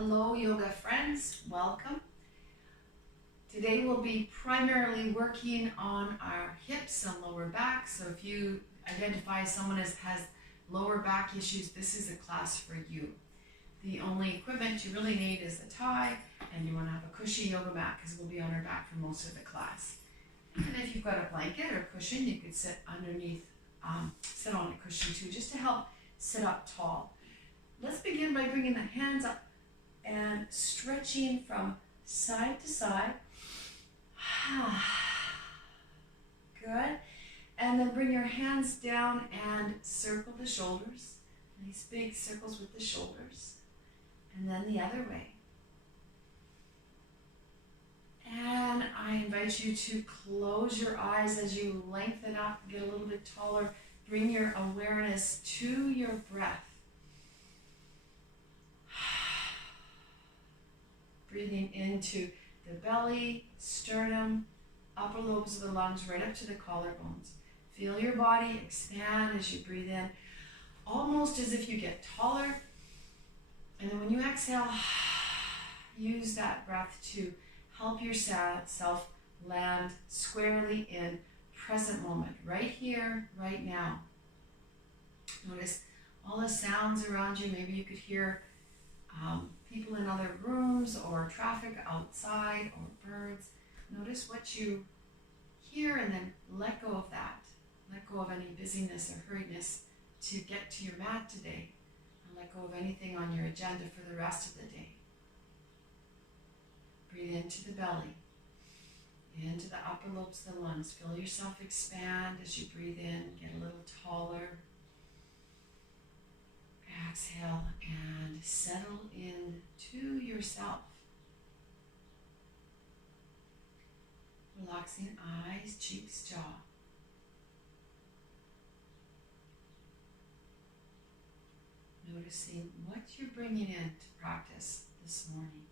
Hello yoga friends, welcome. Today we'll be primarily working on our hips and lower back. So if you identify someone as has lower back issues, this is a class for you. The only equipment you really need is a tie, and you want to have a cushy yoga mat because we'll be on our back for most of the class. And if you've got a blanket or cushion, you could sit underneath, sit on a cushion too, just to help sit up tall. Let's begin by bringing the hands up and stretching from side to side. Good. And then bring your hands down and circle the shoulders. Nice big circles with the shoulders. And then the other way. And I invite you to close your eyes as you lengthen up, get a little bit taller. Bring your awareness to your breath. Breathing into the belly, sternum, upper lobes of the lungs, right up to the collarbones. Feel your body expand as you breathe in, almost as if you get taller. And then when you exhale, use that breath to help yourself land squarely in present moment, right here, right now. Notice all the sounds around you. Maybe you could hear people in other rooms or traffic outside or birds. Notice what you hear and then let go of that. Let go of any busyness or hurriedness to get to your mat today, and let go of anything on your agenda for the rest of the day. Breathe into the belly, into the upper lobes of the lungs. Feel yourself expand as you breathe in, get a little taller. Exhale and settle into yourself. Relaxing eyes, cheeks, jaw. Noticing what you're bringing in to practice this morning.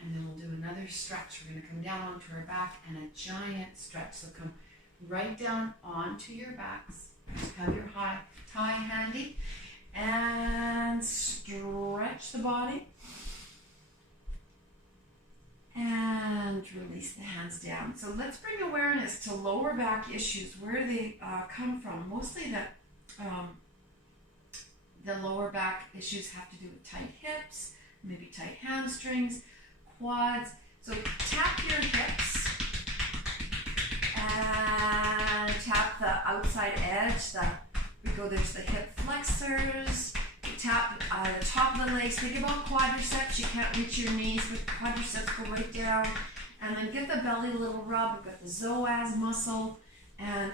And then we'll do another stretch. We're going to come down onto our back and a giant stretch. So come right down onto your backs. Have your tie handy and stretch the body and release the hands down. So let's bring awareness to lower back issues, where they come from. Mostly the lower back issues have to do with tight hips, maybe tight hamstrings, quads. So tap your hips and tap the outside edge. There's the hip flexors. Tap the top of the legs. Think about quadriceps. You can't reach your knees, but quadriceps go right down. And then give the belly a little rub. We've got the psoas muscle. And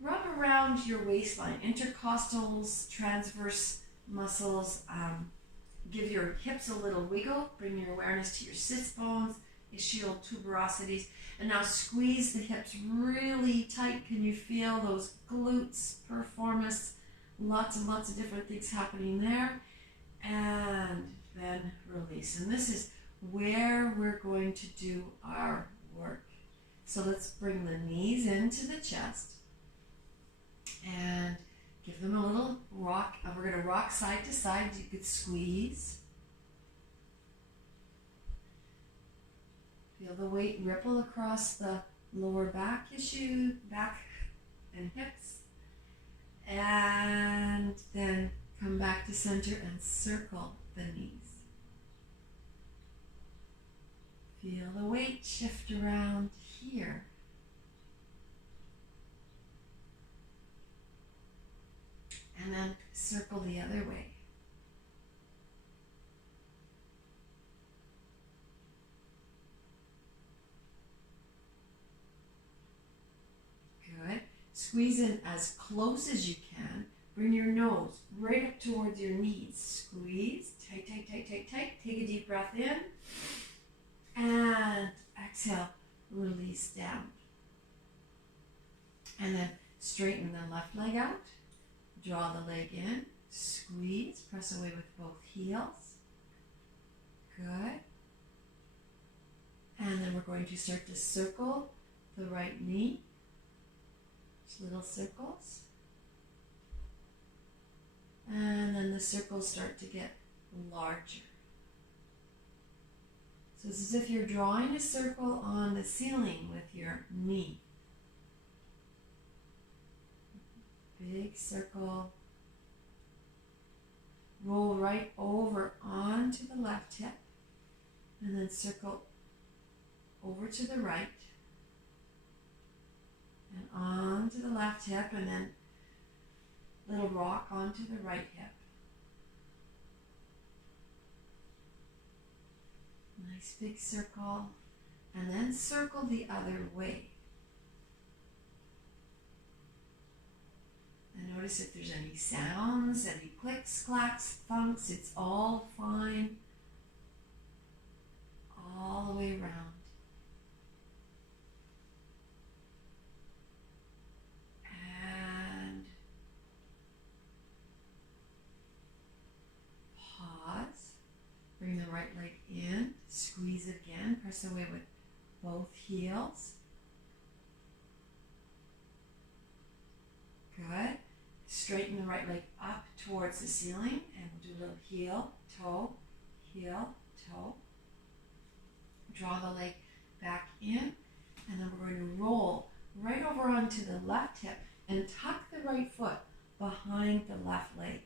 rub around your waistline. Intercostals, transverse muscles. Give your hips a little wiggle. Bring your awareness to your sits bones, ischial tuberosities. And now squeeze the hips really tight. Can you feel those glutes, piriformis? Lots and lots of different things happening there. And then release. And this is where we're going to do our work. So let's bring the knees into the chest and give them a little rock. And we're going to rock side to side. You could squeeze. Feel the weight ripple across the lower back issue, back and hips. And then come back to center and circle the knees. Feel the weight shift around here. And then circle the other way. Good. Squeeze in as close as you can. Bring your nose right up towards your knees. Squeeze. Tight, tight, tight, tight, tight. Take a deep breath in. And exhale. Release down. And then straighten the left leg out. Draw the leg in. Squeeze. Press away with both heels. Good. And then we're going to start to circle the right knee. Just little circles. And then and the circles start to get larger. So it's as if you're drawing a circle on the ceiling with your knee. Big circle. Roll right over onto the left hip, and then circle over to the right, and onto the left hip, and then little rock onto the right hip. Nice big circle, and then circle the other way. And notice if there's any sounds, any clicks, clacks, thunks, it's all fine. All the way around. And pause. Bring the right leg in, squeeze it again, press away with both heels. Good. Straighten the right leg up towards the ceiling, and we'll do a little heel, toe, toe. Draw the leg back in, and then we're going to roll right over onto the left hip and tuck the right foot behind the left leg.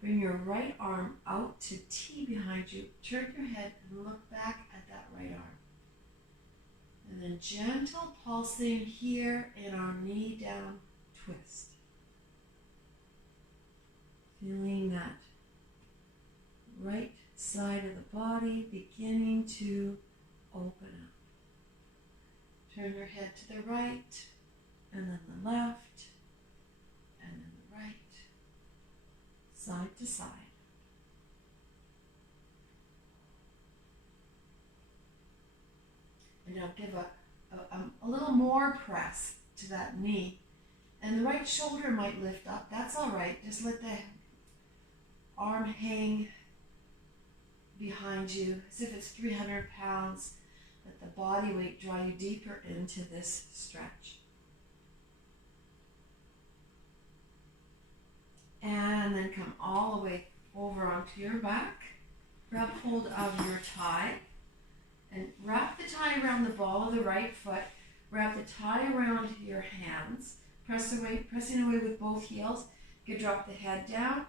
Bring your right arm out to T behind you. Turn your head and look back at that right arm. And then gentle pulsing here in our knee down twist. Feeling that right side of the body beginning to open up. Turn your head to the right, and then the left, and then the right, side to side. And now give a little more press to that knee. And the right shoulder might lift up. That's all right. Just let the arm hang behind you as if it's 300 pounds. Let the body weight draw you deeper into this stretch. And then come all the way over onto your back. Grab hold of your thigh and wrap the thigh around the ball of the right foot. Wrap the thigh around your hands. Pressing away with both heels. You can drop the head down.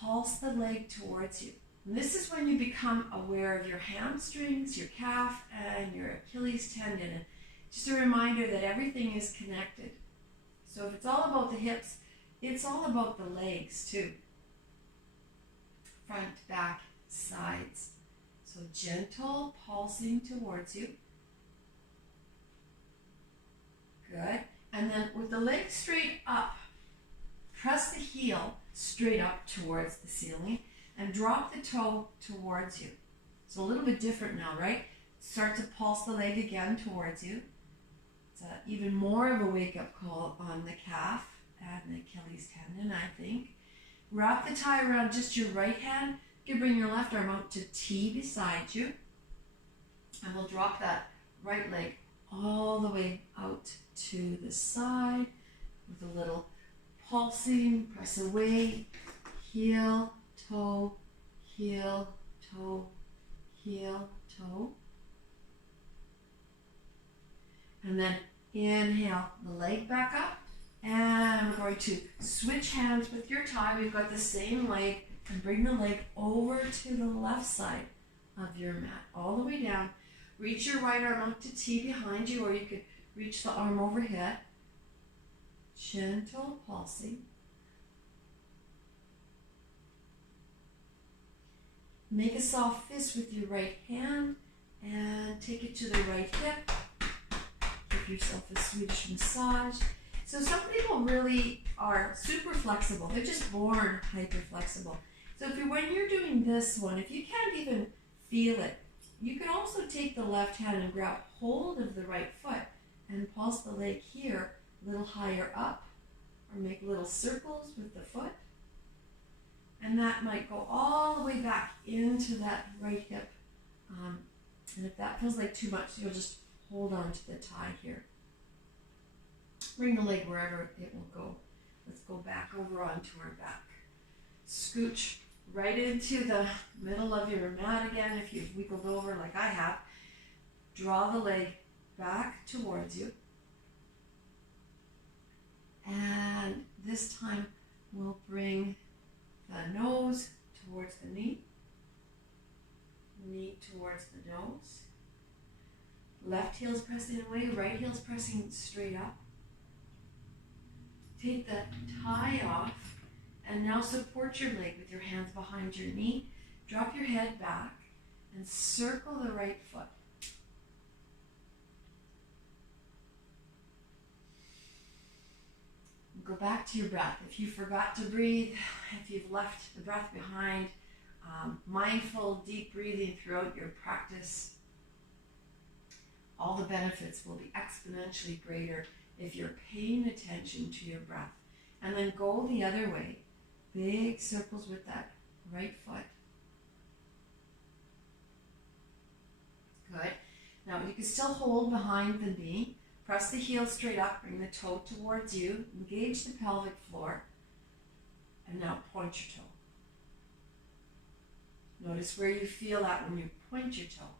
Pulse the leg towards you. And this is when you become aware of your hamstrings, your calf, and your Achilles tendon. And just a reminder that everything is connected. So if it's all about the hips, it's all about the legs too. Front, back, sides. So gentle pulsing towards you. Good. And then with the legs straight up, press the heel straight up towards the ceiling and drop the toe towards you. It's a little bit different now, right? Start to pulse the leg again towards you. It's even more of a wake-up call on the calf and the Achilles tendon, I think. Wrap the tie around just your right hand. You can bring your left arm out to T beside you. And we'll drop that right leg all the way out to the side with a little pulsing. Press away. Heel, toe, heel, toe, heel, toe. And then inhale the leg back up. And we're going to switch hands with your tie. We've got the same leg, and bring the leg over to the left side of your mat, all the way down. Reach your right arm up to T behind you, or you could reach the arm overhead. Gentle pulsing. Make a soft fist with your right hand and take it to the right hip. Give yourself a Swedish massage. So some people really are super flexible. They're just born hyper flexible. So when you're doing this one, if you can't even feel it, you can also take the left hand and grab hold of the right foot and pulse the leg here a little higher up, or make little circles with the foot. And that might go all the way back into that right hip. And if that feels like too much, you'll just hold on to the tie here. Bring the leg wherever it will go. Let's go back over onto our back. Scooch right into the middle of your mat again if you've wiggled over like I have. Draw the leg back towards you. And this time we'll bring the nose towards the knee. Knee towards the nose. Left heel's pressing away, right heel's pressing straight up. Take the tie off and now support your leg with your hands behind your knee. Drop your head back and circle the right foot. Go back to your breath. If you forgot to breathe, if you've left the breath behind, mindful, deep breathing throughout your practice, all the benefits will be exponentially greater if you're paying attention to your breath. And then go the other way. Big circles with that right foot. Good. Now you can still hold behind the knee. Press the heel straight up, bring the toe towards you, engage the pelvic floor, and now point your toe. Notice where you feel that when you point your toe.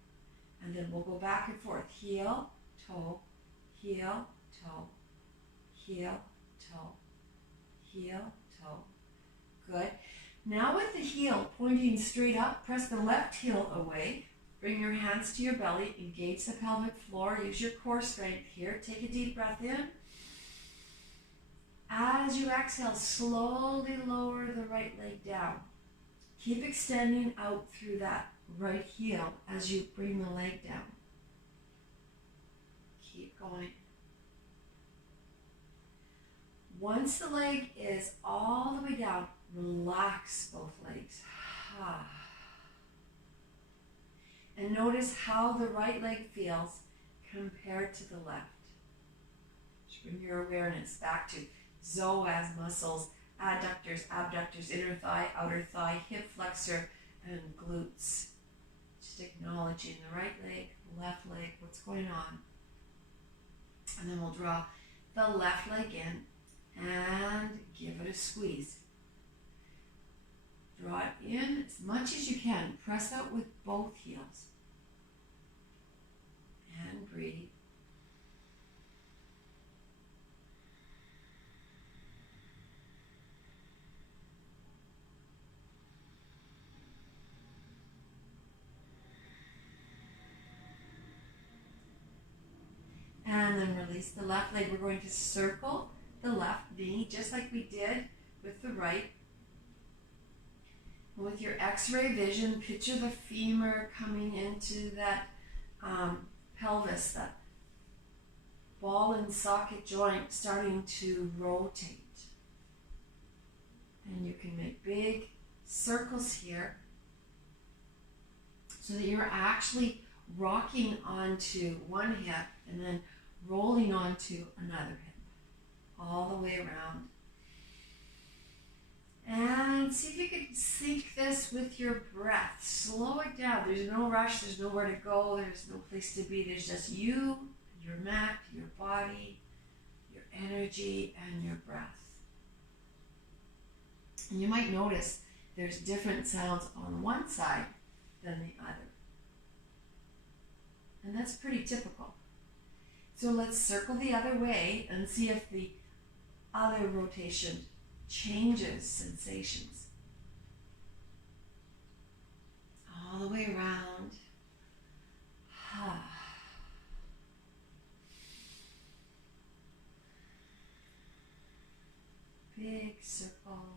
And then we'll go back and forth. Heel, toe, heel, toe, heel, toe, heel, toe. Good. Now with the heel pointing straight up, press the left heel away. Bring your hands to your belly, engage the pelvic floor, use your core strength here. Take a deep breath in. As you exhale, slowly lower the right leg down. Keep extending out through that right heel as you bring the leg down. Keep going. Once the leg is all the way down, relax both legs. And notice how the right leg feels compared to the left. Just bring your awareness back to psoas muscles, adductors, abductors, inner thigh, outer thigh, hip flexor, and glutes. Just acknowledging the right leg, left leg, what's going on. And then we'll draw the left leg in and give it a squeeze. Draw it in as much as you can. Press out with both heels. And breathe. And then release the left leg. We're going to circle the left knee just like we did with the right. With your x-ray vision, picture the femur coming into that pelvis, that ball and socket joint starting to rotate. And you can make big circles here so that you're actually rocking onto one hip and then rolling onto another hip, all the way around. And see if you can sync this with your breath. Slow it down. There's no rush. There's nowhere to go. There's no place to be. There's just you, your mat, your body, your energy, and your breath. And you might notice there's different sounds on one side than the other. And that's pretty typical. So let's circle the other way and see if the other rotation changes sensations. All the way around. Big circles.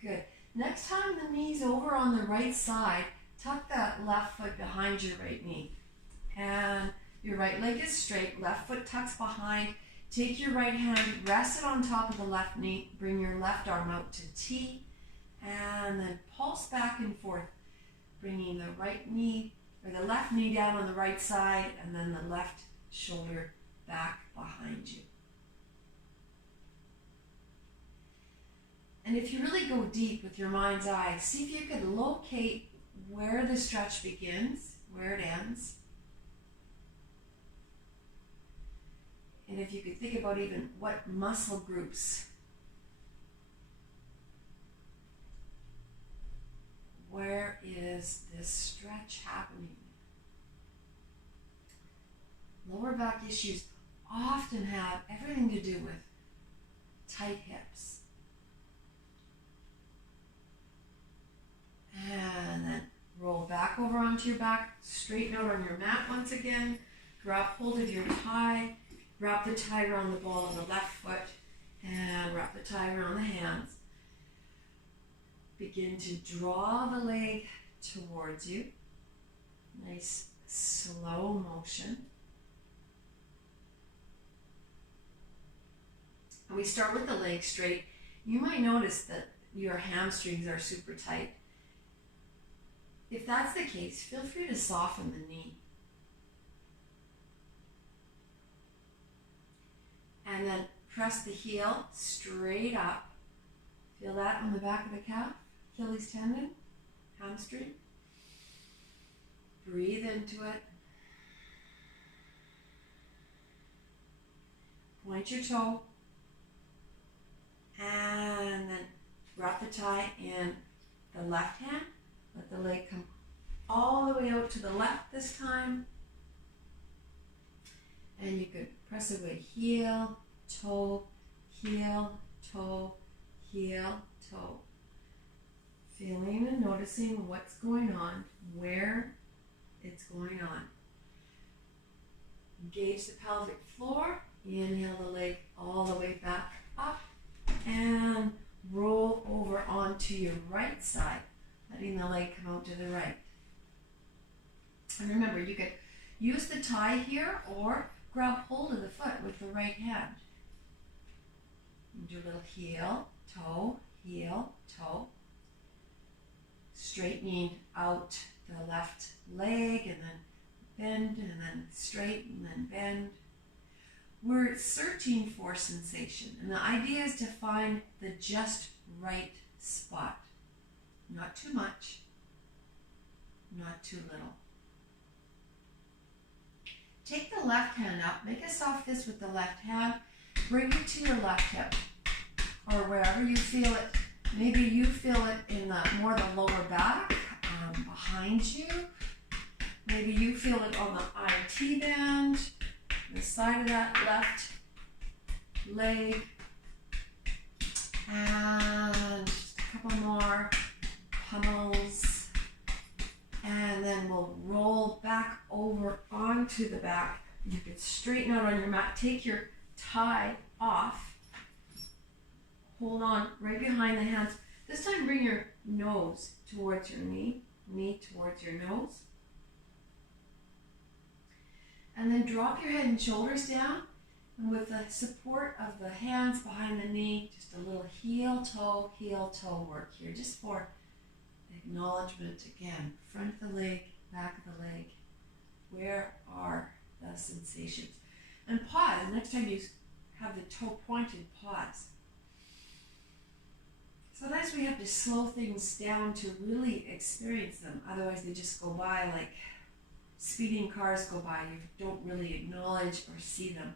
Good. Next time the knee's over on the right side, tuck that left foot behind your right knee. And your right leg is straight, left foot tucks behind. Take your right hand, rest it on top of the left knee, bring your left arm out to T, and then pulse back and forth, bringing the right knee, or the left knee down on the right side, and then the left shoulder back behind you. And if you really go deep with your mind's eye, see if you could locate where the stretch begins, where it ends. And if you could think about even what muscle groups, where is this stretch happening? Lower back issues often have everything to do with tight hips. And then roll back over onto your back, straighten out on your mat once again, grab hold of your thigh, wrap the tie around the ball of the left foot, and wrap the tie around the hands. Begin to draw the leg towards you. Nice slow motion. And we start with the leg straight. You might notice that your hamstrings are super tight. If that's the case, feel free to soften the knee. And then press the heel straight up. Feel that on the back of the calf, Achilles tendon, hamstring. Breathe into it. Point your toe. And then wrap the tie in the left hand. Let the leg come all the way out to the left this time. And you could press away heel, toe, heel, toe, heel, toe. Feeling and noticing what's going on, where it's going on. Engage the pelvic floor. Inhale the leg all the way back up. And roll over onto your right side, letting the leg come out to the right. And remember, you could use the tie here or grab hold of the foot with the right hand. Do a little heel, toe, straightening out the left leg and then bend and then straight and then bend. We're searching for sensation, and the idea is to find the just right spot. Not too much, not too little. Take the left hand up, make a soft fist with the left hand, bring it to your left hip, or wherever you feel it. Maybe you feel it in more the lower back, behind you. Maybe you feel it on the IT band, the side of that left leg. And just a couple more pummels. And then we'll roll back over onto the back. You can straighten out on your mat. Take your tie off. Hold on right behind the hands. This time bring your nose towards your knee towards your nose. And then drop your head and shoulders down. And with the support of the hands behind the knee, just a little heel toe work here, just for acknowledgement again. Front of the leg, back of the leg. Where are the sensations? And pause. Next time you have the toe pointed, pause. Sometimes we have to slow things down to really experience them. Otherwise they just go by like speeding cars go by. You don't really acknowledge or see them.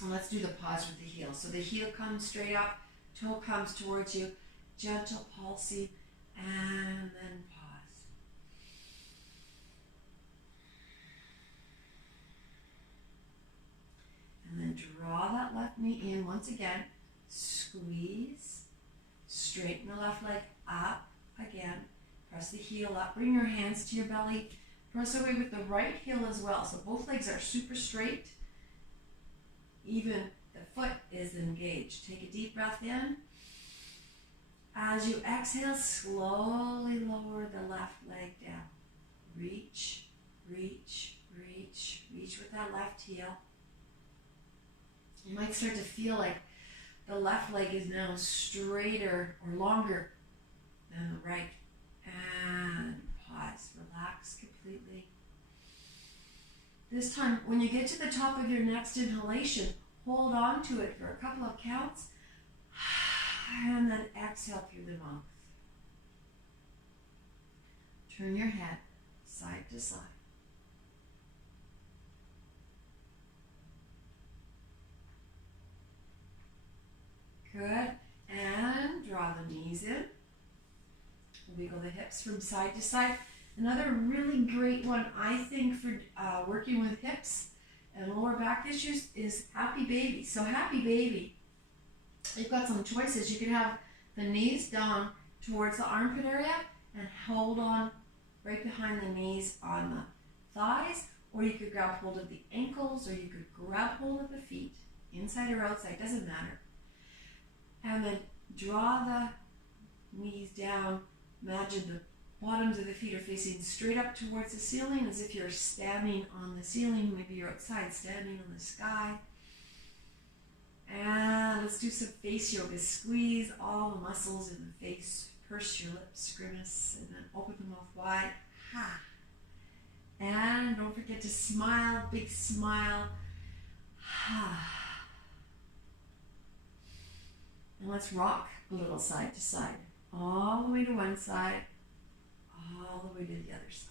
And let's do the pause with the heel. So the heel comes straight up, toe comes towards you, gentle pulsing, and then pause. And then draw that left knee in once again. Squeeze, straighten the left leg up again, press the heel up, bring your hands to your belly, press away with the right heel as well, so both legs are super straight, even the foot is engaged. Take a deep breath in. As you exhale, slowly lower the left leg down. Reach, reach, reach, reach with that left heel. You might start to feel like the left leg is now straighter or longer than the right. And pause. Relax completely. This time, when you get to the top of your next inhalation, hold on to it for a couple of counts. And then exhale through the mouth. Turn your head side to side. Good. And draw the knees in. Wiggle the hips from side to side. Another really great one, I think, for working with hips and lower back issues is Happy Baby. So Happy Baby, you've got some choices. You can have the knees down towards the armpit area and hold on right behind the knees on the thighs, or you could grab hold of the ankles, or you could grab hold of the feet, inside or outside, doesn't matter. And then draw the knees down. Imagine the bottoms of the feet are facing straight up towards the ceiling as if you're standing on the ceiling. Maybe you're outside standing on the sky. And let's do some face yoga. Squeeze all the muscles in the face. Purse your lips, grimace, and then open the mouth wide. Ha. And don't forget to smile, big smile. Ha. And let's rock a little side to side. All the way to one side, all the way to the other side.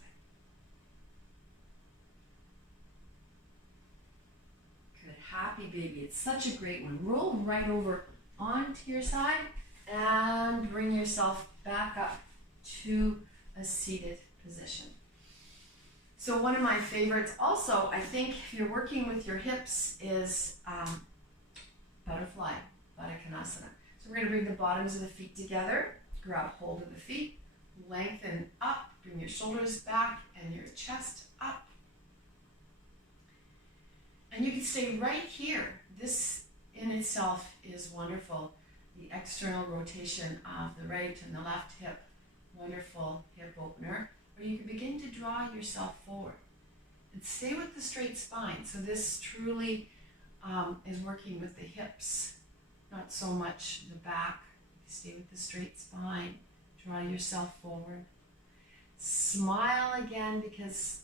Good, Happy Baby. It's such a great one. Roll right over onto your side and bring yourself back up to a seated position. So one of my favorites also, I think, if you're working with your hips, is butterfly, Baddha-Konasana. So we're going to bring the bottoms of the feet together. Grab hold of the feet, lengthen up, bring your shoulders back and your chest up. And you can stay right here. This in itself is wonderful. The external rotation of the right and the left hip, wonderful hip opener, where you can begin to draw yourself forward. And stay with the straight spine. So this truly is working with the hips, not so much the back. Stay with the straight spine. Draw yourself forward. Smile again, because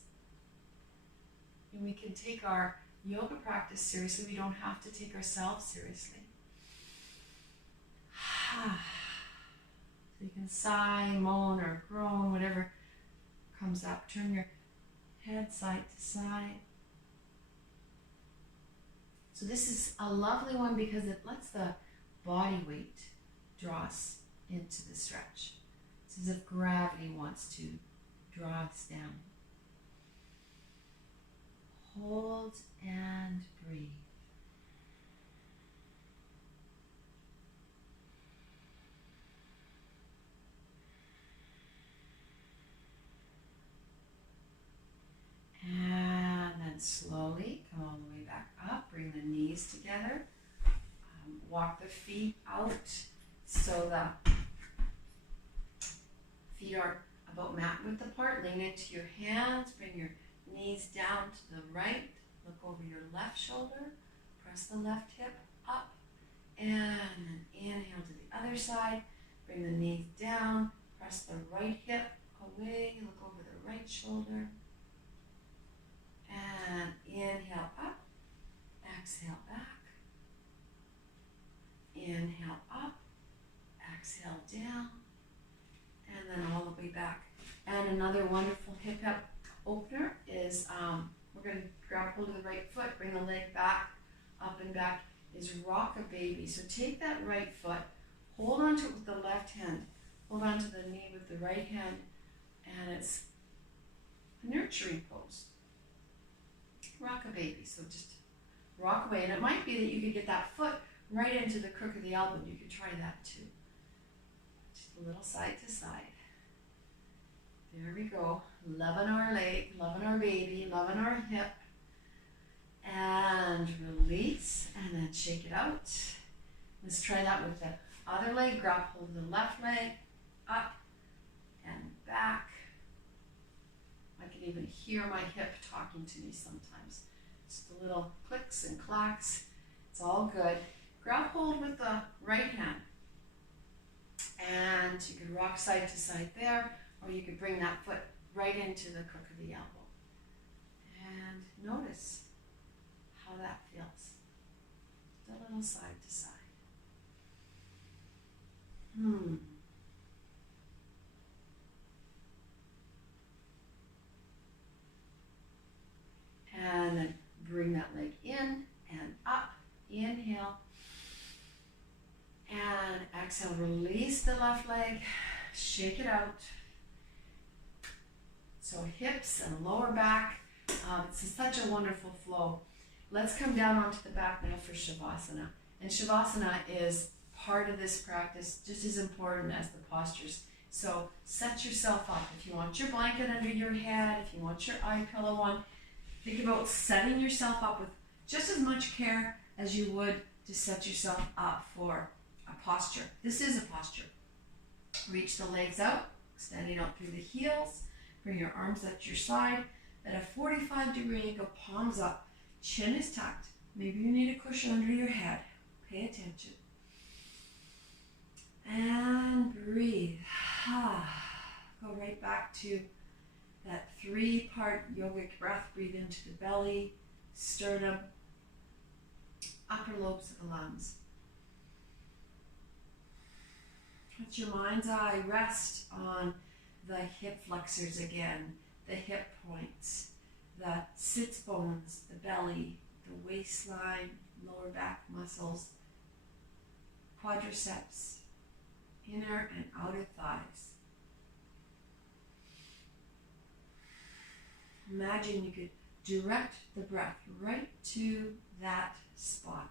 we can take our yoga practice seriously. We don't have to take ourselves seriously. So you can sigh, moan, or groan, whatever comes up. Turn your head side to side. So this is a lovely one because it lets the body weight draw us into the stretch. It's as if gravity wants to draw us down. Hold and breathe. And then slowly come all the way back up. Bring the knees together. Walk the feet out so the feet are about mat width apart. Lean into your hands. Bring your knees down to the right. Look over your left shoulder. Press the left hip up. And then inhale to the other side. Bring the knees down. Press the right hip away. Look over the right shoulder. And inhale up. Exhale back. Inhale up. Exhale down. And then all the way back. And another wonderful hip opener is we're going to grab hold of the right foot, bring the leg back, up and back, is rock a baby. So take that right foot, hold on to it with the left hand, hold on to the knee with the right hand, and it's a nurturing pose. Rock a baby. So just rock away. And it might be that you could get that foot right into the crook of the elbow. You could try that too. Just a little side to side. There we go. Loving our leg, loving our baby, loving our hip. And release, and then shake it out. Let's try that with the other leg. Grab hold of the left leg, up and back. I can even hear my hip talking to me sometimes. Just a little clicks and clacks. It's all good. Grab hold with the right hand. And you can rock side to side there, or you could bring that foot right into the crook of the elbow. And notice how that feels. Just a little side to side. And then bring that leg in and up. Inhale. And exhale, release the left leg. Shake it out. So hips and lower back. It's such a wonderful flow. Let's come down onto the back now for Savasana. And Savasana is part of this practice, just as important as the postures. So set yourself up. If you want your blanket under your head, if you want your eye pillow on, think about setting yourself up with just as much care as you would to set yourself up for a posture. This is a posture. Reach the legs out, extending out through the heels. Bring your arms at your side at a 45-degree angle, palms up. Chin is tucked. Maybe you need a cushion under your head. Pay attention. And breathe. Go right back to that 3-part yogic breath. Breathe into the belly, sternum, upper lobes of the lungs. Let your mind's eye rest on the hip flexors again, the hip points, the sits bones, the belly, the waistline, lower back muscles, quadriceps, inner and outer thighs. Imagine you could direct the breath right to that spot.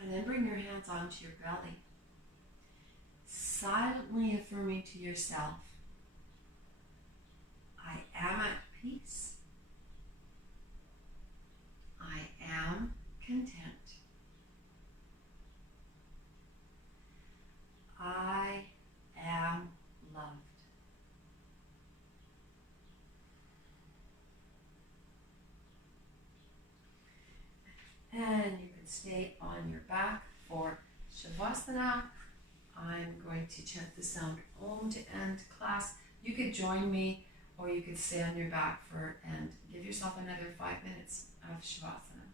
And then bring your hands onto your belly. Silently affirming to yourself, I am at peace. I am content. I am loved. And you can stay on your back for Savasana. I'm going to chant the sound Om to end class. You could join me, or you could stay on your back and give yourself another 5 minutes of Savasana.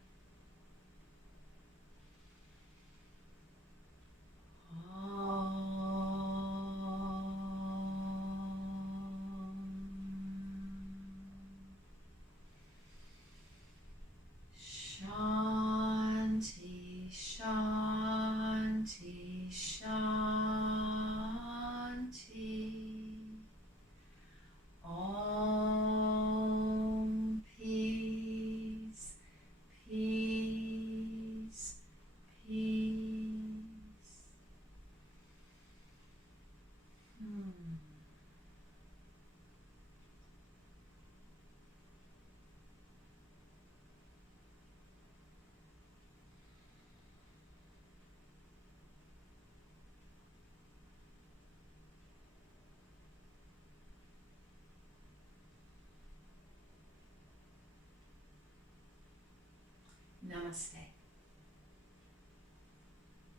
Shanti, Shanti, Shanti. Om, peace, peace, peace. Namaste.